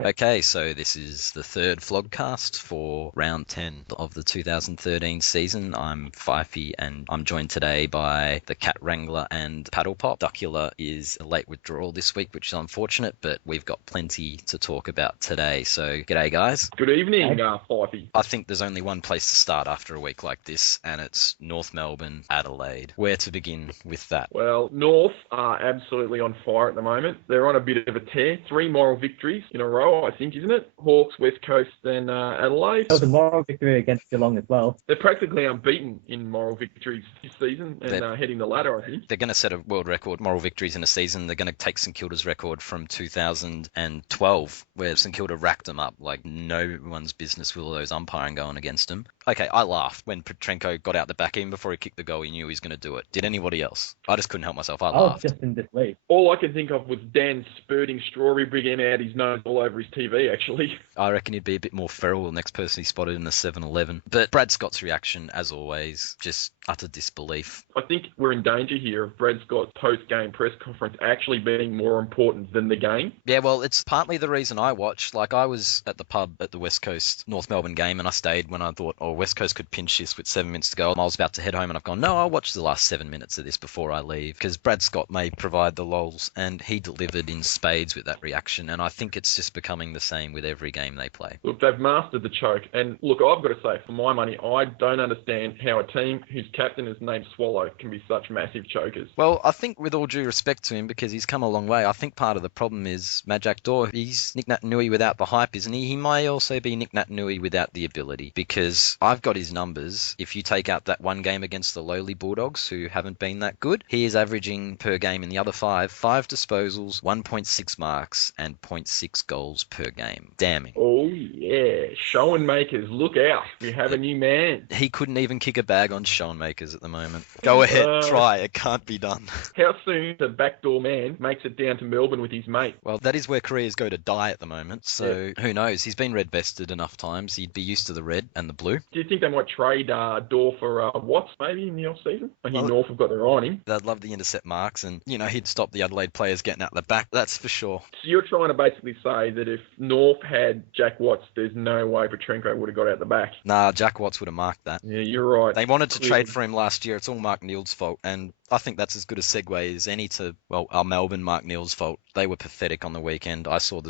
Okay, so this is the third Flogcast for round 10 of the 2013 season. I'm Fyfie and I'm joined today by the Cat Wrangler and Paddlepop. Duckula is a late withdrawal this week, which is unfortunate, but we've got plenty to talk about today. So, g'day guys. Good evening, Fyfie. I think there's only one place to start after a week like this, and it's North Melbourne, Adelaide. Where to begin with that? Well, Norf are absolutely on fire at the moment. They're on a bit of a tear. 3 moral victories in a row, I think, isn't it? Hawks, West Coast, and Adelaide. That was a moral victory against Geelong as well. They're practically unbeaten in moral victories this season and heading the ladder, I think. They're going to set a world record moral victories in a season. They're going to take St Kilda's record from 2012, where St Kilda racked them up like no one's business with all those umpiring going against them. Okay, I laughed when Petrenko got out the back. Even before he kicked the goal, he knew he was going to do it. Did anybody else? I just couldn't help myself. I laughed. Just in disbelief. All I can think of was Dan spurting strawberry brigham out his nose all over his TV, actually. I reckon he'd be a bit more feral the next person he spotted in the 7-Eleven. But Brad Scott's reaction, as always, just utter disbelief. I think we're in danger here of Brad Scott's post-game press conference actually being more important than the game. Yeah, well, it's partly the reason I watched. Like, I was at the pub at the West Coast North Melbourne game, and I stayed when I thought, West Coast could pinch this with 7 minutes to go. I was about to head home, and I've gone, no, I'll watch the last 7 minutes of this before I leave, because Brad Scott may provide the lols, and he delivered in spades with that reaction, and I think it's just becoming the same with every game they play. Look, they've mastered the choke, and look, I've got to say, for my money, I don't understand how a team whose captain is named Swallow can be such massive chokers. Well, I think with all due respect to him, because he's come a long way, I think part of the problem is Majak Dor. He's Nick Nat Nui without the hype, isn't he? He may also be Nick Nat Nui without the ability, because I've got his numbers. If you take out that one game against the lowly Bulldogs, who haven't been that good, he is averaging per game in the other 5 disposals, 1.6 marks, and 0.6 goals per game. Damning. Oh, yeah. Show and makers, look out. We have a new man. He couldn't even kick a bag on show and makers at the moment. Go ahead, try. It can't be done. How soon the backdoor man makes it down to Melbourne with his mate? Well, that is where careers go to die at the moment, so Who knows? He's been red-vested enough times. He'd be used to the red and the blue. Do you think they might trade Dor for Watts maybe in the off-season? I hear Norf have got their eye on him. They'd love the intercept marks, and, he'd stop the Adelaide players getting out the back. That's for sure. So you're trying to basically say that if Norf had Jack Watts, there's no way Petrenko would have got out the back? Nah, Jack Watts would have marked that. Yeah, you're right. They wanted to trade for him last year. It's all Mark Neild's fault, and I think that's as good a segue as any to, our Melbourne Mark Neild's fault. They were pathetic on the weekend. I saw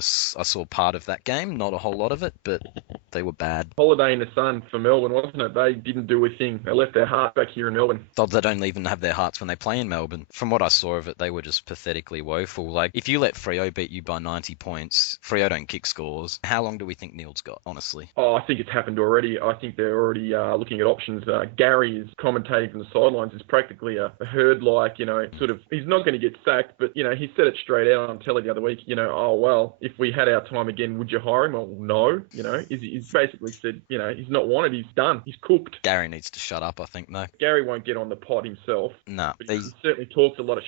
part of that game, not a whole lot of it, but they were bad. Holiday in the sun for Melbourne, wasn't it? They didn't do a thing. They left their heart back here in Melbourne. They don't even have their hearts when they play in Melbourne. From what I saw of it, they were just pathetically woeful. Like, if you let Freo beat you by 90 points, Freo don't kick scores. How long do we think Neild's got, honestly? I think it's happened already. I think they're already looking at options. Gary is commentating from the sidelines. It's practically a herd-like, he's not going to get sacked, but, he said it straight out on telly the other week, if we had our time again, would you hire him? Well, no, he's basically said, he's not wanted, he's done, he's cooked. Gary needs to shut up, I think, though. Gary won't get on the pod himself. No. But he certainly talks a lot of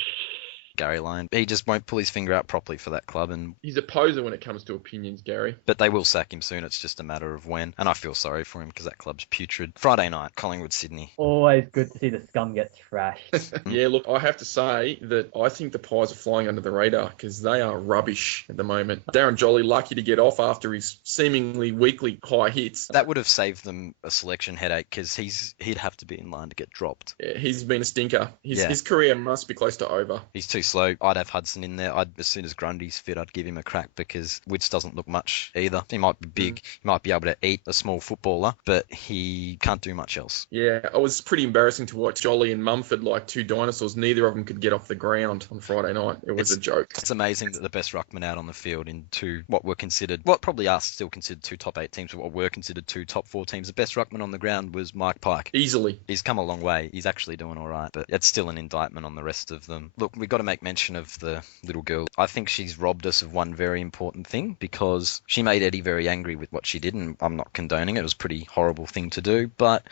Gary Lyon. He just won't pull his finger out properly for that club. And he's a poser when it comes to opinions, Gary. But they will sack him soon. It's just a matter of when. And I feel sorry for him because that club's putrid. Friday night, Collingwood, Sydney. Always good to see the scum get thrashed. Yeah, look, I have to say that I think the Pies are flying under the radar because they are rubbish at the moment. Darren Jolly lucky to get off after his seemingly weekly high hits. That would have saved them a selection headache because he'd have to be in line to get dropped. Yeah, he's been a stinker. His career must be close to over. He's too slow. I'd have Hudson in there. As soon as Grundy's fit, I'd give him a crack because Witts doesn't look much either. He might be big. He might be able to eat a small footballer, but he can't do much else. Yeah, it was pretty embarrassing to watch Jolly and Mumford like two dinosaurs. Neither of them could get off the ground on Friday night. It was a joke. It's amazing that the best ruckman out on the field in what probably are still considered 2 top 8 teams, but what were considered 2 top 4 teams. The best ruckman on the ground was Mike Pike. Easily. He's come a long way. He's actually doing all right, but it's still an indictment on the rest of them. Look, we've got to make mention of the little girl. I think she's robbed us of one very important thing because she made Eddie very angry with what she did, and I'm not condoning it. It was a pretty horrible thing to do, but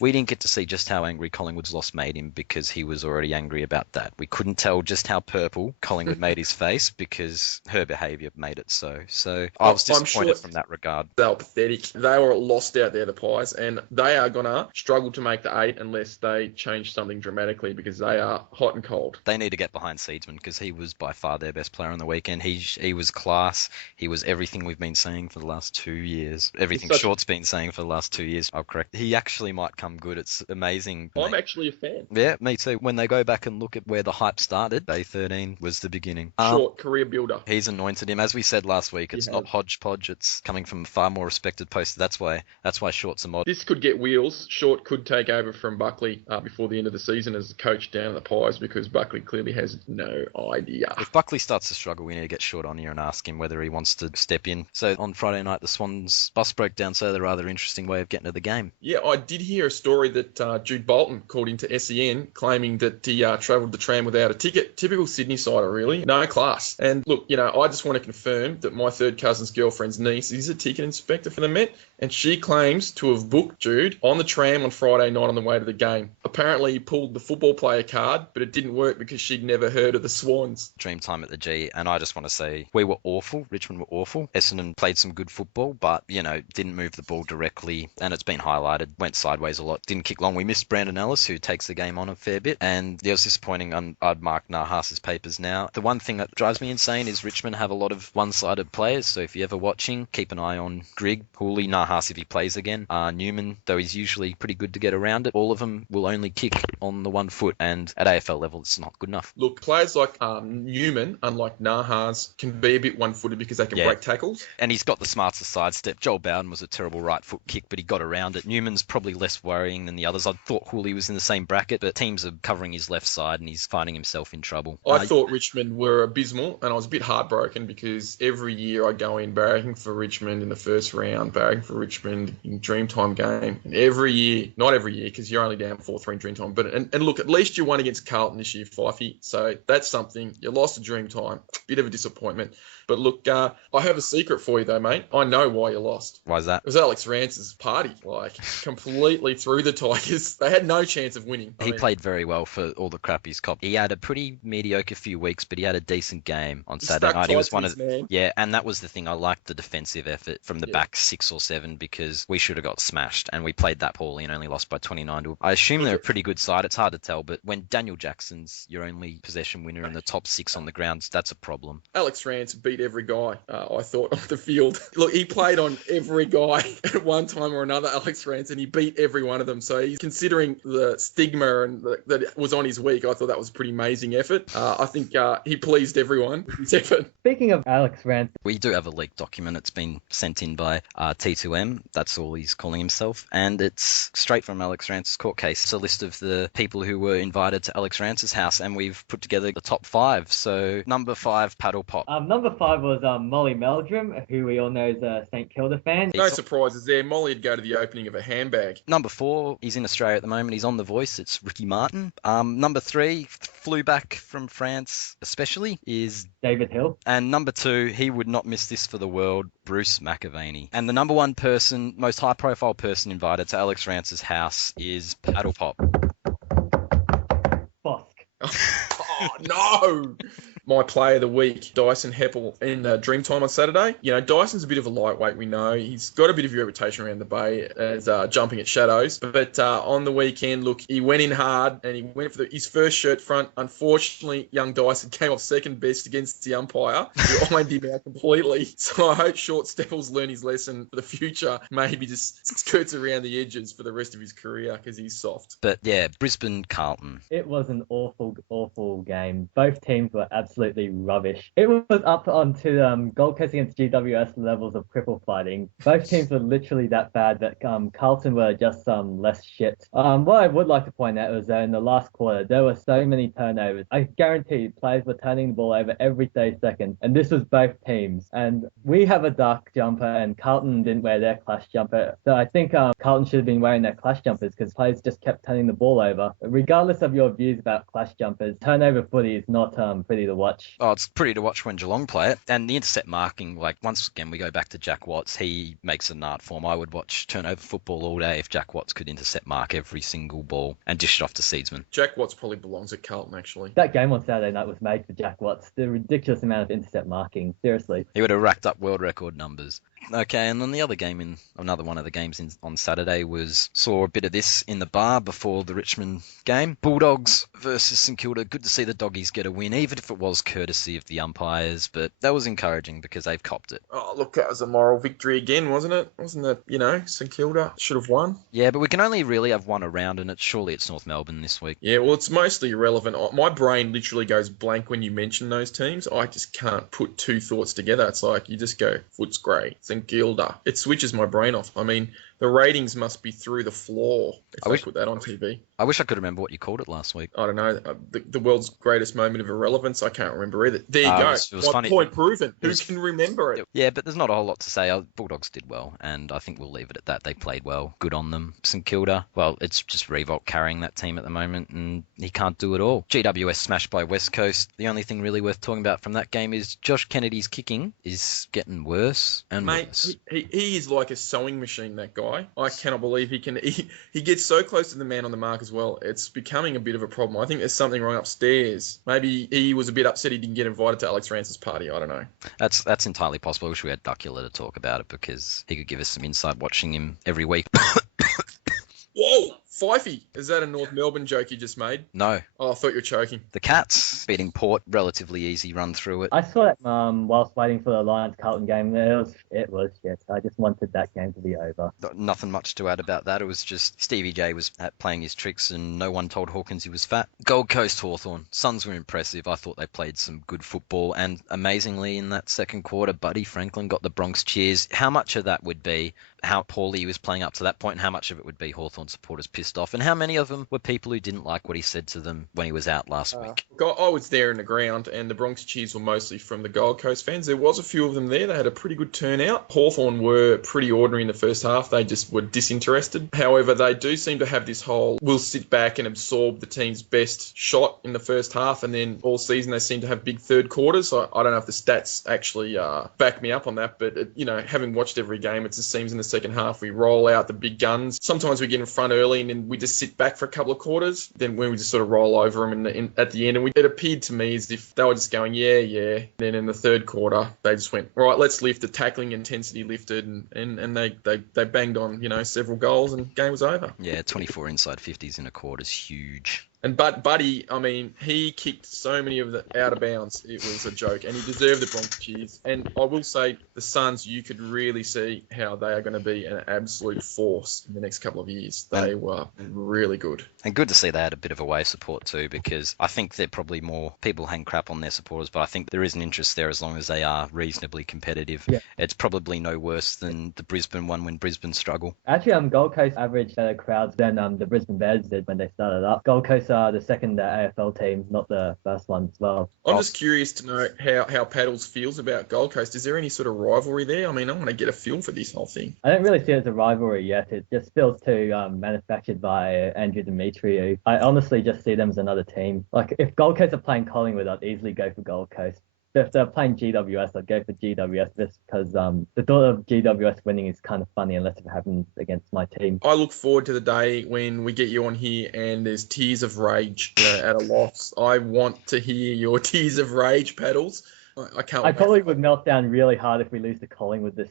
we didn't get to see just how angry Collingwood's loss made him because he was already angry about that. We couldn't tell just how purple Collingwood made his face because her behaviour made it so. So I was disappointed from that regard. They were pathetic. They were lost out there, the Pies, and they are going to struggle to make the 8 unless they change something dramatically because they are hot and cold. They need to get behind Seedsman because he was by far their best player on the weekend. He was class. He was everything we've been saying for the last 2 years. Everything Short's been saying for the last 2 years. I'll correct. He actually might come good. It's amazing. I'm actually a fan. Yeah, me too. When they go back and look at where the hype started, day 13 was the beginning. Short career builder. He's anointed him. As we said last week, it's not hodgepodge. It's coming from a far more respected post. That's why Short's a mod. This could get wheels. Short could take over from Buckley before the end of the season as coach down at the Pies because Buckley clearly has no idea. If Buckley starts to struggle, we need to get Short on here and ask him whether he wants to step in. So on Friday night, the Swans bus broke down, so they're a rather interesting way of getting to the game. Yeah, I did hear a story that Jude Bolton called into SEN claiming that he travelled the tram without a ticket. Typical Sydney sider, really. No class. And look, I just want to confirm that my third cousin's girlfriend's niece is a ticket inspector for the Met, and she claims to have booked Jude on the tram on Friday night on the way to the game. Apparently, he pulled the football player card, but it didn't work because she'd never heard of the Swans. Dream time at the G, and I just want to say we were awful. Richmond were awful. Essendon played some good football, but, didn't move the ball directly, and it's been highlighted. Went sideways a lot. Didn't kick long. We missed Brandon Ellis, who takes the game on a fair bit, and it was disappointing. I'd mark Nahas's papers now. The one thing that drives me insane is Richmond have a lot of one-sided players, so if you're ever watching, keep an eye on Grigg, Hooley, Nahas if he plays again. Newman, though he's usually pretty good to get around it, all of them will only kick on the 1 foot, and at AFL level, it's not good enough. Look, players like Newman, unlike Nahas, can be a bit one-footed because they can break tackles. And he's got the smarts to sidestep. Joel Bowden was a terrible right foot kick, but he got around it. Newman's probably less worrying than the others. I thought Hooley was in the same bracket, but teams are covering his left side and he's finding himself in trouble. I thought Richmond were abysmal, and I was a bit heartbroken because every year I go in barracking for Richmond in the first round, barracking for Richmond in Dreamtime game, and every year, not every year because you're only down 4-3 in Dreamtime, but and look, at least you won against Carlton this year, Fyfie, so that's something. You lost to Dreamtime, bit of a disappointment. But look, I have a secret for you though, mate. I know why you lost. Why is that? It was Alex Rance's party, completely through the Tigers. They had no chance of winning. He played very well for all the crap he's copped. He had a pretty mediocre few weeks, but he had a decent game on Saturday night. He was one of and that was the thing. I liked the defensive effort from the back 6 or 7 because we should have got smashed, and we played that poorly and only lost by 29. I assume they're a pretty good side. It's hard to tell, but when Daniel Jackson's your only possession winner in the top 6 on the ground, that's a problem. Alex Rance beat every guy, I thought, on the field. Look, he played on every guy at one time or another, Alex Rance, and he beat every one of them. So he's considering the stigma and that was on his week. I thought that was a pretty amazing effort. I think he pleased everyone with his effort. Speaking of Alex Rance, we do have a leaked document. It's been sent in by T2M. That's all he's calling himself. And it's straight from Alex Rance's court case. It's a list of the people who were invited to Alex Rance's house, and we've put together the top 5. So number 5, Paddlepop. Number 5 was Molly Meldrum, who we all know is a St Kilda fan. No surprises there. Molly would go to the opening of a handbag. Number 4, he's in Australia at the moment. He's on The Voice. It's Ricky Martin. Number 3, flew back from France especially, is David Hill. And number 2, he would not miss this for the world, Bruce McAvaney. And the number 1 person, most high-profile person invited to Alex Rance's house is Paddlepop. Bosk. Oh, no! My player of the week, Dyson Heppel, in Dreamtime on Saturday. Dyson's a bit of a lightweight, we know. He's got a bit of a reputation around the Bay as jumping at shadows. But on the weekend, look, he went in hard and he went for his first shirt front. Unfortunately, young Dyson came off second best against the umpire, who ironed him out completely. So I hope Short Stepples learn his lesson for the future. Maybe just skirts around the edges for the rest of his career because he's soft. But yeah, Brisbane Carlton. It was an awful game. Both teams were absolutely rubbish. It was up onto Gold Coast against GWS levels of cripple fighting. Both teams were literally that bad, but Carlton were just less shit. What I would like to point out was that in the last quarter, there were so many turnovers. I guarantee players were turning the ball over every 30 seconds, and this was both teams. And we have a dark jumper, and Carlton didn't wear their clash jumper. So I think Carlton should have been wearing their clash jumpers because players just kept turning the ball over. Regardless of your views about clash jumpers, turnover footy is not pretty to watch. watch. Oh, it's pretty to watch when Geelong play it. And the intercept marking, like, once again, we go back to Jack Watts. He makes an art form. I would watch turnover football all day if Jack Watts could intercept mark every single ball and dish it off to Seedsman. Jack Watts probably belongs at Carlton, actually. That game on Saturday night was made for Jack Watts. The ridiculous amount of intercept marking. Seriously. He would have racked up world record numbers. Okay, and then the other game another one of the games on Saturday saw a bit of this in the bar before the Richmond game. Bulldogs versus St Kilda. Good to see the doggies get a win, even if it was courtesy of the umpires, but that was encouraging because they've copped it. Oh, look, that was a moral victory again, wasn't it? Wasn't it, St Kilda should have won? Yeah, but we can only really have one around, and surely it's North Melbourne this week. Yeah, well, it's mostly irrelevant. My brain literally goes blank when you mention those teams. I just can't put two thoughts together. It's like you just go, Footscray, St Kilda. It switches my brain off. I mean, the ratings must be through the floor if they put that on TV. I wish I could remember what you called it last week. I don't know. The world's greatest moment of irrelevance. I can't remember either. There you go. It was funny. Point proven. Who can remember it? Yeah, but there's not a whole lot to say. Bulldogs did well, and I think we'll leave it at that. They played well. Good on them. St Kilda, well, it's just Revolt carrying that team at the moment, and he can't do it all. GWS smashed by West Coast. The only thing really worth talking about from that game is Josh Kennedy's kicking is getting worse and worse. He is like a sewing machine, that guy. I cannot believe he can. He gets so close to the man on the mark as well. It's becoming a bit of a problem. I think there's something wrong upstairs. Maybe he was a bit upset he didn't get invited to Alex Rance's party. I don't know. That's entirely possible. I wish we had Duckula to talk about it because he could give us some insight watching him every week. Whoa! Fyfie, is that a North Melbourne joke you just made? No. Oh, I thought you were choking. The Cats beating Port, relatively easy run through it. I saw it whilst waiting for the Lions-Carlton game. It was shit. I just wanted that game to be over. Nothing much to add about that. It was just Stevie J was playing his tricks and no one told Hawkins he was fat. Gold Coast Hawthorn. Suns were impressive. I thought they played some good football and amazingly in that second quarter, Buddy Franklin got the Bronx cheers. How much of that would be how poorly he was playing up to that point and how much of it would be Hawthorn supporters pissed off and how many of them were people who didn't like what he said to them when he was out last week? I was there in the ground and the Bronx cheers were mostly from the Gold Coast fans. There was a few of them there. They had a pretty good turnout. Hawthorn were pretty ordinary in the first half. They just were disinterested. However, they do seem to have this whole we'll sit back and absorb the team's best shot in the first half and then all season they seem to have big third quarters. So I don't know if the stats actually back me up on that, but having watched every game, it just seems in the second half we roll out the big guns. Sometimes we get in front early and then we just sit back for a couple of quarters. Then when we just sort of roll over them at the end, and it appeared to me as if they were just going, yeah. Then in the third quarter, they just went, right, let's lift. The tackling intensity lifted, and they banged on, several goals, and game was over. Yeah, 24 inside 50s in a quarter is huge. And Buddy, I mean, he kicked so many of the out of bounds. It was a joke, and he deserved the Bronx cheers. And I will say, the Suns, you could really see how they are going to be an absolute force in the next couple of years. They were really good. And good to see they had a bit of away support too, because I think they're probably more people hang crap on their supporters, but I think there is an interest there as long as they are reasonably competitive. Yeah. It's probably no worse than the Brisbane one when Brisbane struggle. Actually, Gold Coast averaged better crowds than the Brisbane Bears did when they started up. Gold Coast are the second AFL team, not the first one as well. I'm just curious to know how Paddles feels about Gold Coast. Is there any sort of rivalry there? I mean, I want to get a feel for this whole thing. I don't really see it as a rivalry yet. It just feels too manufactured by Andrew Demetriou. I honestly just see them as another team. Like, if Gold Coast are playing Collingwood, I'd easily go for Gold Coast. If they're playing GWS, I'd go for GWS just because the thought of GWS winning is kind of funny unless it happens against my team. I look forward to the day when we get you on here and there's tears of rage at a loss. I want to hear your tears of rage, Paddles. I can't. I probably would melt down really hard if we lose to Collingwood this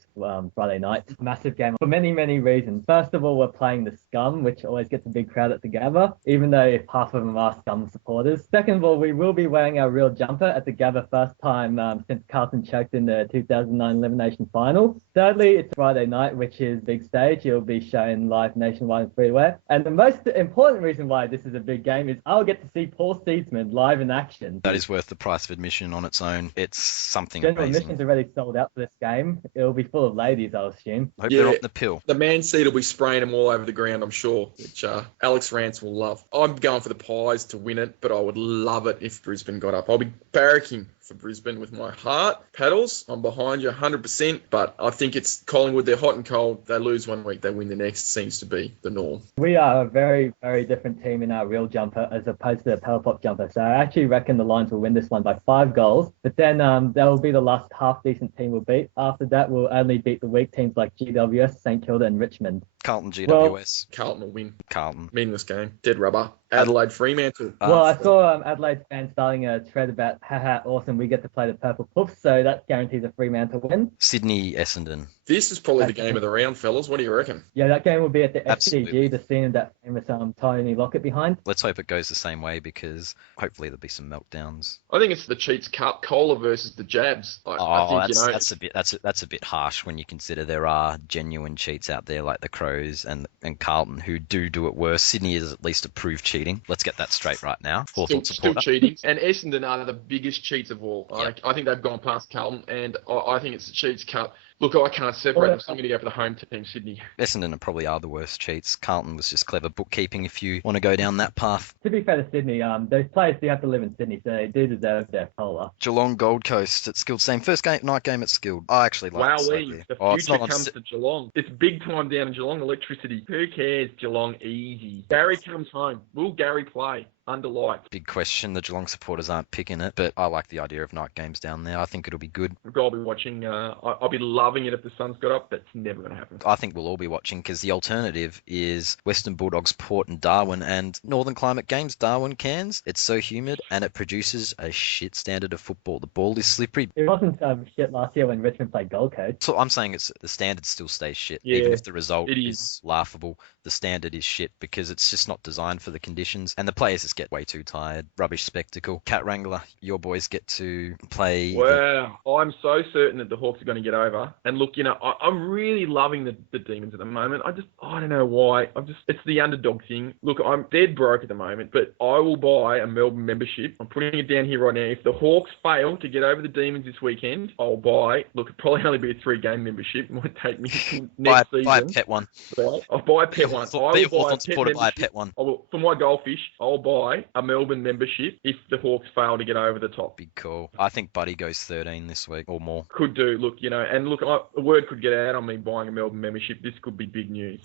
Friday night. Massive game for many, many reasons. First of all, we're playing the Scum, which always gets a big crowd at the Gabba, even though half of them are Scum supporters. Second of all, we will be wearing our real jumper at the Gabba first time since Carlton choked in the 2009 Elimination Final. Thirdly, it's Friday night, which is big stage. It'll be shown live nationwide and freeware. And the most important reason why this is a big game is I'll get to see Paul Seedsman live in action. That is worth the price of admission on its own. It's something General amazing. admission's already sold out for this game. It'll be full of ladies, I'll assume. Hope they're on the pill. The man seed will be spraying them all over the ground, I'm sure, which Alex Rance will love. I'm going for the Pies to win it, but I would love it if Brisbane got up. I'll be barracking for Brisbane with my heart. Paddles, I'm behind you 100%, but I think it's Collingwood. They're hot and cold. They lose one week, they win the next. Seems to be the norm. We are a very, very different team in our real jumper as opposed to the Paddlepop jumper. So I actually reckon the Lions will win this one by 5 goals. But then that will be the last half-decent team we'll beat. After that, we'll only beat the weak teams like GWS, St Kilda and Richmond. Carlton, GWS. Carlton will win. Carlton. Meaningless game. Dead rubber. Adelaide, Fremantle. Well, I saw Adelaide fans starting a thread about, haha, awesome, we get to play the Purple Puffs, so that guarantees a Fremantle win. Sydney, Essendon. This is probably the game of the round, fellas. What do you reckon? Yeah, that game will be at the Absolutely. SCG, the scene of that famous Tony Lockett behind. Let's hope it goes the same way because hopefully there'll be some meltdowns. I think it's the Cheats Cup, Cola versus the Jabs. I think, that's a bit harsh when you consider there are genuine cheats out there like the Crows and Carlton who do it worse. Sydney is at least approved cheating. Let's get that straight right now. Hawthorn still supporter. cheating. And Essendon are the biggest cheats of all. Yep. I think they've gone past Carlton, and I think it's the Cheats Cup. Look, I can't separate them, so I'm going to go for the home team, Sydney. Essendon probably are the worst cheats. Carlton was just clever bookkeeping if you want to go down that path. To be fair to Sydney, those players do have to live in Sydney, so they do deserve their cola. Geelong Gold Coast at Skilled. Same first night game at Skilled. I actually like this idea. The Oh, it's future not on comes to Geelong. It's big time down in Geelong, electricity. Who cares? Geelong easy. Gary comes home. Will Gary play? Under lights. Big question. The Geelong supporters aren't picking it, but I like the idea of night games down there. I think it'll be good. I'll be watching. I'll be loving it if the sun's got up. That's never going to happen. I think we'll all be watching because the alternative is Western Bulldogs, Port and Darwin, and Northern Climate Games, Darwin, Cairns. It's so humid and it produces a shit standard of football. The ball is slippery. It wasn't shit last year when Richmond played Gold Coast. So I'm saying the standard still stays shit. Yeah, even if the result it is laughable, the standard is shit because it's just not designed for the conditions and the players just get way too tired. Rubbish spectacle. Cat Wrangler, your boys get to play. Wow. I'm so certain that the Hawks are going to get over. And look, I'm really loving the Demons at the moment. I don't know why. It's the underdog thing. Look, I'm dead broke at the moment, but I will buy a Melbourne membership. I'm putting it down here right now. If the Hawks fail to get over the Demons this weekend, I'll buy, look, it'll probably only be a 3-game membership. It might take me to next season. Buy a pet one. I'll buy a pet one. Be a Hawthorn supporter, buy a pet one. For my goldfish, I'll buy a Melbourne membership if the Hawks fail to get over the top. Big call. I think Buddy goes 13 this week or more. Could do. Look, a word could get out on me buying a Melbourne membership. This could be big news.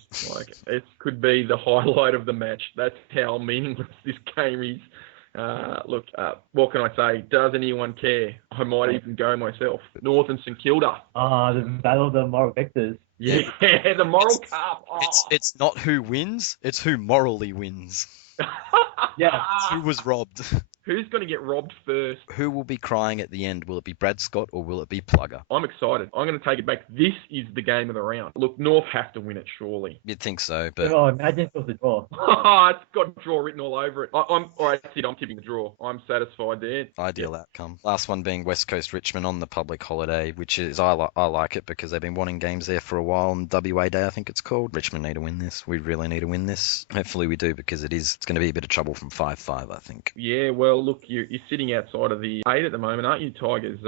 It could be the highlight of the match. That's how meaningless this game is. What can I say? Does anyone care? I might even go myself. Norf and St Kilda. The battle of the moral victors. Yeah, the moral cup. Oh. It's not who wins, it's who morally wins. Yeah. Who was robbed? Who's going to get robbed first? Who will be crying at the end? Will it be Brad Scott or will it be Plugger? I'm excited. I'm going to take it back. This is the game of the round. Look, North have to win it, surely. You'd think so, but... Oh, imagine if it was a draw. It's got draw written all over it. All right, Sid, I'm tipping the draw. I'm satisfied there. Ideal outcome. Last one being West Coast Richmond on the public holiday, which is, I like it because they've been wanting games there for a while, and WA Day, I think it's called. Richmond need to win this. We really need to win this. Hopefully we do because it's going to be a bit of trouble from 5-5, I think. Yeah, well, look, you're sitting outside of the 8 at the moment, aren't you, Tigers?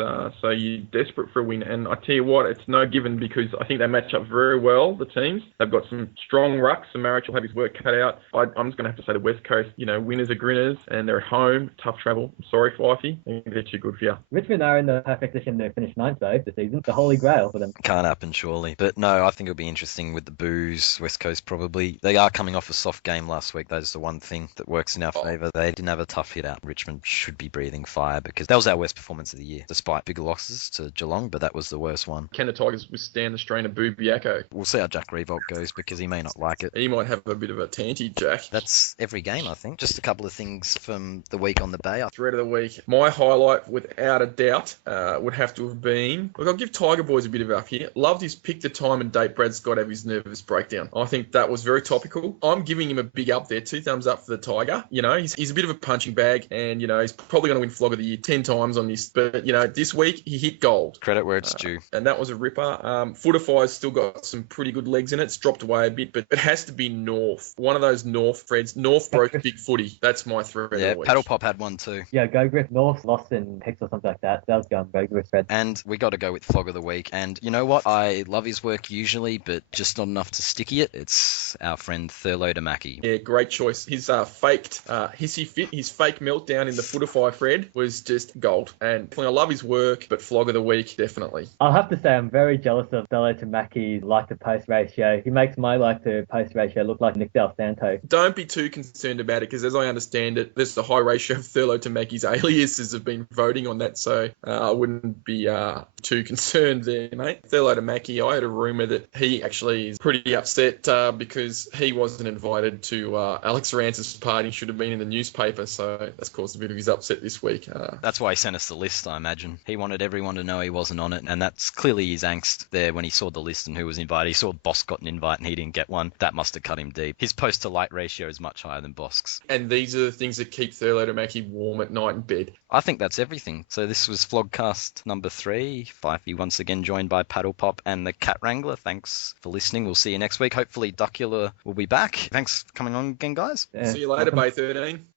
So you're desperate for a win. And I tell you what, it's no given because I think they match up very well, the teams. They've got some strong rucks, and Marich will have his work cut out. I'm just going to have to say the West Coast, winners are grinners, and they're at home. Tough travel. I'm sorry, Fyfie. I think they're too good for you. Richmond are in the perfect position to finish 9th, though, this season. The holy grail for them. Can't happen, surely. But no, I think it'll be interesting with the boos. West Coast probably. They are coming off a soft game last week. That is the one thing that works in our favour. They didn't have a tough hit out. Richmond should be breathing fire because that was our worst performance of the year, despite big losses to Geelong, but that was the worst one. Can the Tigers withstand the strain of Boobiaco? We'll see how Jack Revolt goes because he may not like it. He might have a bit of a tanty, Jack. That's every game, I think. Just a couple of things from the week on the Bay. Thread of the week. My highlight, without a doubt, would have to have been... Look, I'll give Tiger Boys a bit of up here. Loved his pick the time and date Brad Scott have his nervous breakdown. I think that was very topical. I'm giving him a big up there. 2 thumbs up for the Tiger. He's a bit of a punching bag and, he's probably going to win Flog of the Year 10 times on this. But, this week he hit gold. Credit where it's due. And that was a ripper. Footify's still got some pretty good legs in it. It's dropped away a bit, but it has to be Norf. One of those Norf threads. Norf broke big footy. That's my thread of the week. Paddlepop had one too. Yeah, Go Griff. North lost in picks or something like that. That was going Go Griff thread. And we got to go with Flog of the Week. And you know what? I love his work usually, but just not enough to sticky it. It's our friend Thurlow Damaki. Yeah, great choice. His faked hissy fit, his fake meltdown down in the Footify thread was just gold. And I love his work, but flog of the week, definitely. I'll have to say I'm very jealous of Thurlow to Mackey's like to post ratio. He makes my like to post ratio look like Nick Del Santo. Don't be too concerned about it, because as I understand it, there's a high ratio of Thurlow to Mackey's aliases have been voting on that, so I wouldn't be too concerned there, mate. Thurlow to Mackey, I had a rumour that he actually is pretty upset because he wasn't invited to Alex Rance's party, should have been in the newspaper, so that's caused a bit of his upset this week. That's why he sent us the list, I imagine. He wanted everyone to know he wasn't on it, and that's clearly his angst there when he saw the list and who was invited. He saw Boss got an invite and he didn't get one. That must have cut him deep. His post to light ratio is much higher than Bosk's. And these are the things that keep Thurlow to Mackey warm at night in bed. I think that's everything. So this was Vlogcast number 3. Fyfie once again joined by Paddlepop and the Cat Wrangler. Thanks for listening. We'll see you next week. Hopefully Duckula will be back. Thanks for coming on again, guys. See you later, Bay 13.